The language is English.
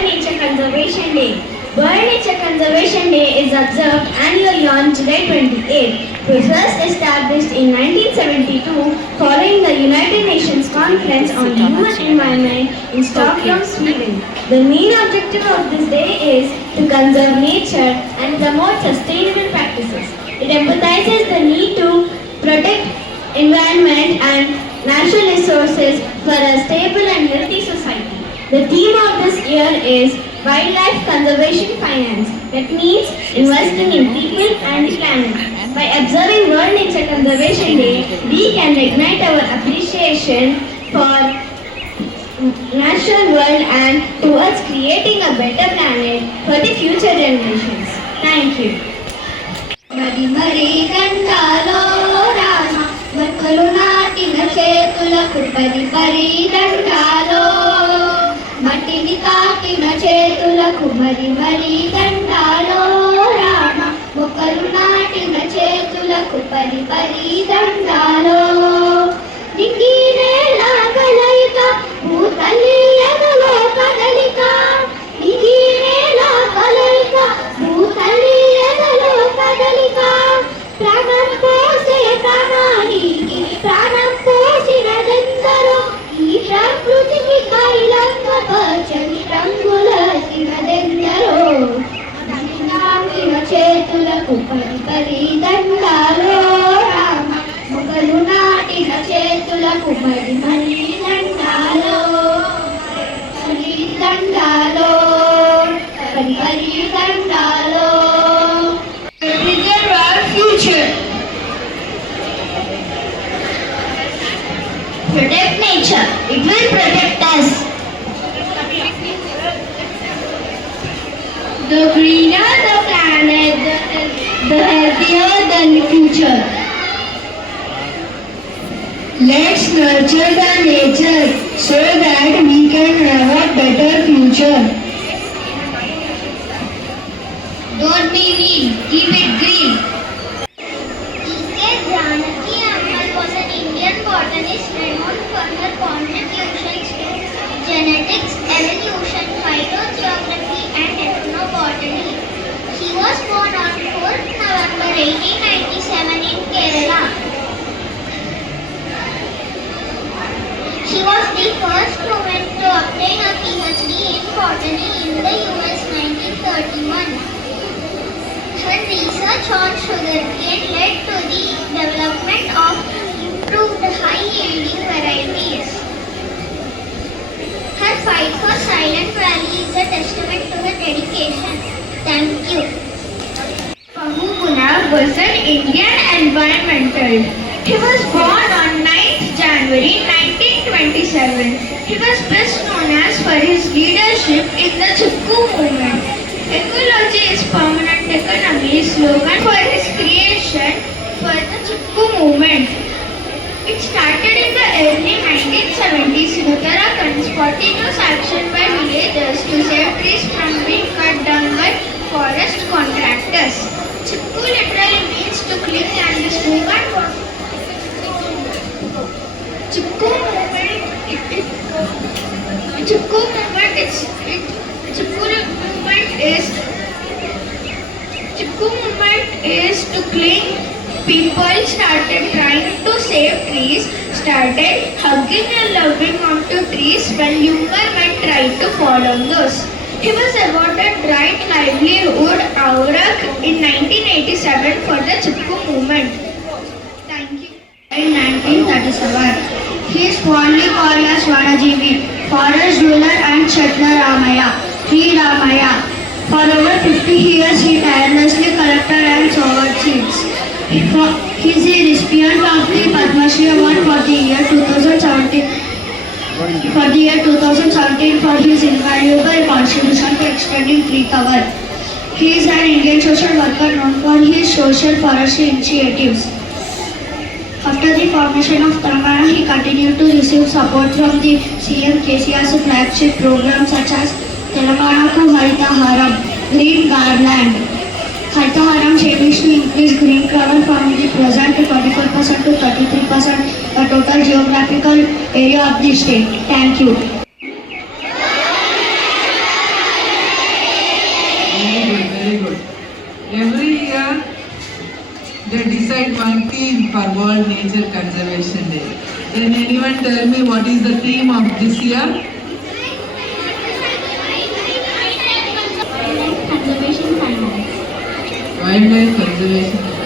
World Nature Conservation Day. World Nature Conservation Day is observed annually on July 28. It was first established in 1972 following the United Nations Conference on Human Environment in Stockholm, Sweden. The main objective of this day is to conserve nature and promote sustainable practices. It emphasizes the need to protect environment and natural resources for a stable and healthy society. The theme of this year is Wildlife Conservation Finance. That means investing in people and the planet. By observing World Nature Conservation Day, we can ignite our appreciation for natural world and towards creating a better planet for the future generations. Thank you. మరి మరి దండాలో రామ మొక్కలు నాటిన చేతులకు పరి పరి దండాలో మట్టిని తాకిన చేతులకు మరి మరి దండాలో రామ మొక్కలు నాటిన చేతులకు పరి పరి దండాలో దిగి నేల కలయిక భూతల్లి ఎదలో కదలిక దిగి నేల కలయిక భూతల్లి ఎదలో కదలిక ప్రాణం పోసే ప్రాణానికి ప్రాణం పోసినదెందరో ఈ ప్రకృతికి కైలంగ పచ్చని రంగులసినదెందరో నాటిన చేతులకు పరి పరి దండాలో రామ మొక్కలు నాటిన చేతులకు పరి పరి దండాలో పరి దండాలో పరి పరి దండాలో. Preserve our future. Protect nature. It will protect us. The greener the planet, the healthier the future. Let's nurture the nature so that we can have a better future. Don't be mean. Keep it green. Janaki Ammal was an Indian botanist renowned for her contributions to genetics, evolution, phytogeography and ethnobotany. She was born on 4th November 1897 in Kerala. She was the first woman to obtain a PhD in botany in the US 1931. Her research on sugarcane led to the development of improved high-yielding varieties. Her fight for Silent Valley is a testament to her dedication. Thank you. Pahupuna was an Indian environmentalist. He was born on 9th January 1927. He was best known as for his leadership in the Chikku movement. Ecology is permanent economy slogan for his creation for the Chikku movement. It started in the early 1970s in Uttarakhand, spontaneous action by villagers to save trees from being cut down by forest contractors. Chikku literally means to cling, and the slogan was Chikku movement. Chikku movement is to cling. People started trying to save trees, started hugging and loving onto trees when lumbermen tried to fall on those. He was awarded Right Livelihood Award in 1987 for the Chikku movement. Thank you. In 1937, he is fondly called as Vanajeevi, forest ruler and Kshatriya Ramaya, Sri Ramaya. For over 50 years, he tirelessly collected and sowed seeds. He is the recipient of the Padma Shri Award for the year 2017 for his invaluable contribution to extending tree cover. He is an Indian social worker known for his social forestry initiatives. After the formation of Telangana, he continued to receive support from the CM KCR's flagship programs such as Telangana Ko Haritaharam, Green Garland. Haritaharam aims to increase green cover from the present 24% to 33%, the total geographical area of the state. Thank you. decide one theme for World Nature Conservation Day. Can anyone tell me what is the theme of this year? Conservation finance. Wildlife conservation.